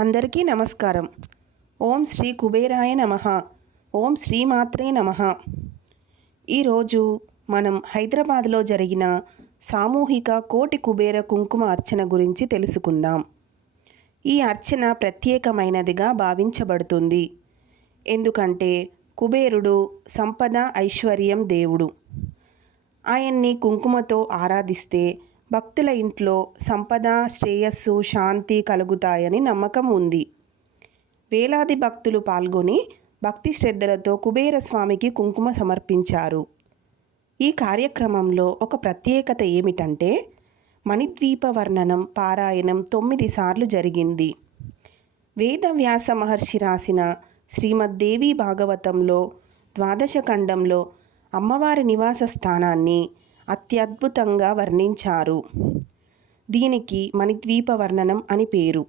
అందరికీ నమస్కారం. ఓం శ్రీ కుబేరాయ నమ. ఓం శ్రీమాత్రే నమ. ఈరోజు మనం హైదరాబాద్లో జరిగిన సామూహిక కోటి కుబేర కుంకుమ అర్చన గురించి తెలుసుకుందాం. ఈ అర్చన ప్రత్యేకమైనదిగా భావించబడుతుంది. ఎందుకంటే కుబేరుడు సంపద ఐశ్వర్యం దేవుడు. ఆయన్ని కుంకుమతో ఆరాధిస్తే భక్తుల ఇంట్లో సంపద శ్రేయస్సు శాంతి కలుగుతాయని నమ్మకం ఉంది. వేలాది భక్తులు పాల్గొని భక్తి శ్రద్ధలతో కుబేర స్వామికి కుంకుమ సమర్పించారు. ఈ కార్యక్రమంలో ఒక ప్రత్యేకత ఏమిటంటే మణిద్వీప వర్ణనం పారాయణం తొమ్మిది సార్లు జరిగింది. వేదవ్యాస మహర్షి రాసిన శ్రీమద్దేవి భాగవతంలో ద్వాదశ ఖండంలో అమ్మవారి నివాస స్థానాన్ని అత్యద్భుతంగా వర్ణించారు. దీనికి మణిద్వీప వర్ణనం అని పేరు.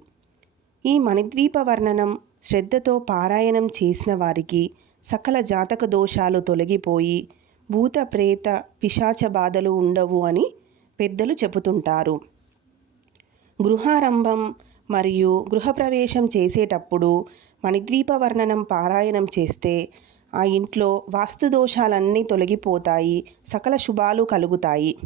ఈ మణిద్వీప వర్ణనం శ్రద్ధతో పారాయణం చేసిన వారికి సకల జాతక దోషాలు తొలగిపోయి భూత ప్రేత పిశాచ బాధలు ఉండవు అని పెద్దలు చెబుతుంటారు. గృహారంభం మరియు గృహప్రవేశం చేసేటప్పుడు మణిద్వీప వర్ణనం పారాయణం చేస్తే ఆ ఇంట్లో వాస్తు దోషాలన్నీ తొలగిపోతాయి సకల శుభాలు కలుగుతాయి.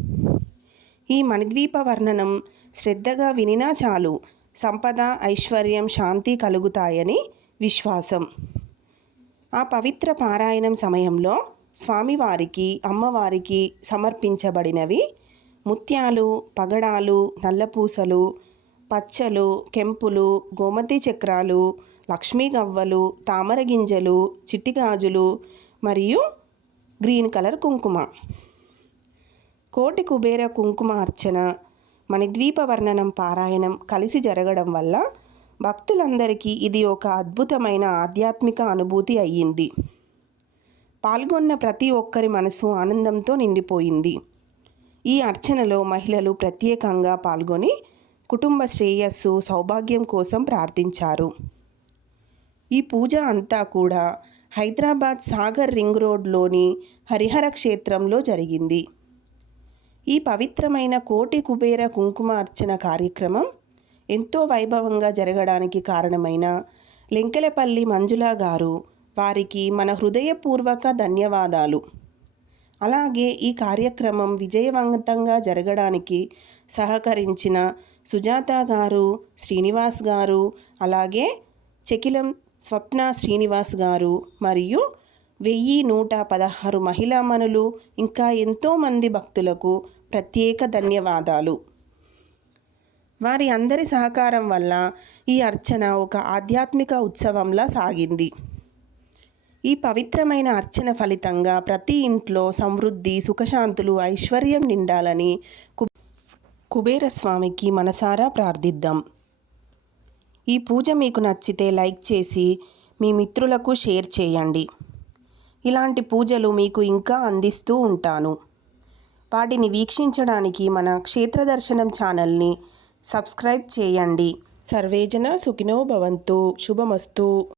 ఈ మణిద్వీప వర్ణనం శ్రద్ధగా వినినా చాలు సంపద ఐశ్వర్యం శాంతి కలుగుతాయని విశ్వాసం. ఆ పవిత్ర పారాయణం సమయంలో స్వామివారికి అమ్మవారికి సమర్పించబడినవి ముత్యాలు పగడాలు నల్లపూసలు పచ్చలు కెంపులు గోమతి చక్రాలు లక్ష్మీ గవ్వలు తామర గింజలు చిట్టి గాజులు మరియు గ్రీన్ కలర్ కుంకుమ. కోటి కుబేర కుంకుమ అర్చన మణిద్వీప వర్ణనం పారాయణం కలిసి జరగడం వల్ల భక్తులందరికీ ఇది ఒక అద్భుతమైన ఆధ్యాత్మిక అనుభూతి అయ్యింది. పాల్గొన్న ప్రతి ఒక్కరి మనసు ఆనందంతో నిండిపోయింది. ఈ అర్చనలో మహిళలు ప్రత్యేకంగా పాల్గొని కుటుంబ శ్రేయస్సు సౌభాగ్యం కోసం ప్రార్థించారు. ఈ పూజ అంతా కూడా హైదరాబాద్ సాగర్ రింగ్ రోడ్లోని హరిహర క్షేత్రంలో జరిగింది. ఈ పవిత్రమైన కోటి కుబేర కుంకుమ అర్చన కార్యక్రమం ఎంతో వైభవంగా జరగడానికి కారణమైన లెంకెలపల్లి మంజుల గారు వారికి మన హృదయపూర్వక ధన్యవాదాలు. అలాగే ఈ కార్యక్రమం విజయవంతంగా జరగడానికి సహకరించిన సుజాత గారు శ్రీనివాస్ గారు అలాగే చెకిలం స్వప్న శ్రీనివాస్ గారు మరియు వెయ్యి నూట పదహారు మహిళామణులు ఇంకా ఎంతోమంది భక్తులకు ప్రత్యేక ధన్యవాదాలు. వారి అందరి సహకారం వల్ల ఈ అర్చన ఒక ఆధ్యాత్మిక ఉత్సవంలా సాగింది. ఈ పవిత్రమైన అర్చన ఫలితంగా ప్రతి ఇంట్లో సమృద్ధి సుఖశాంతులు ఐశ్వర్యం నిండాలని కుబేరస్వామికి మనసారా ప్రార్థిద్దాం. ఈ పూజ మీకు నచ్చితే లైక్ చేసి మీ మిత్రులకు షేర్ చేయండి. ఇలాంటి పూజలు మీకు ఇంకా అందిస్తూ ఉంటాను. వాటిని వీక్షించడానికి మన క్షేత్ర దర్శనం ఛానల్ని సబ్స్క్రైబ్ చేయండి. సర్వేజన సుఖినో భవంతు. శుభమస్తు.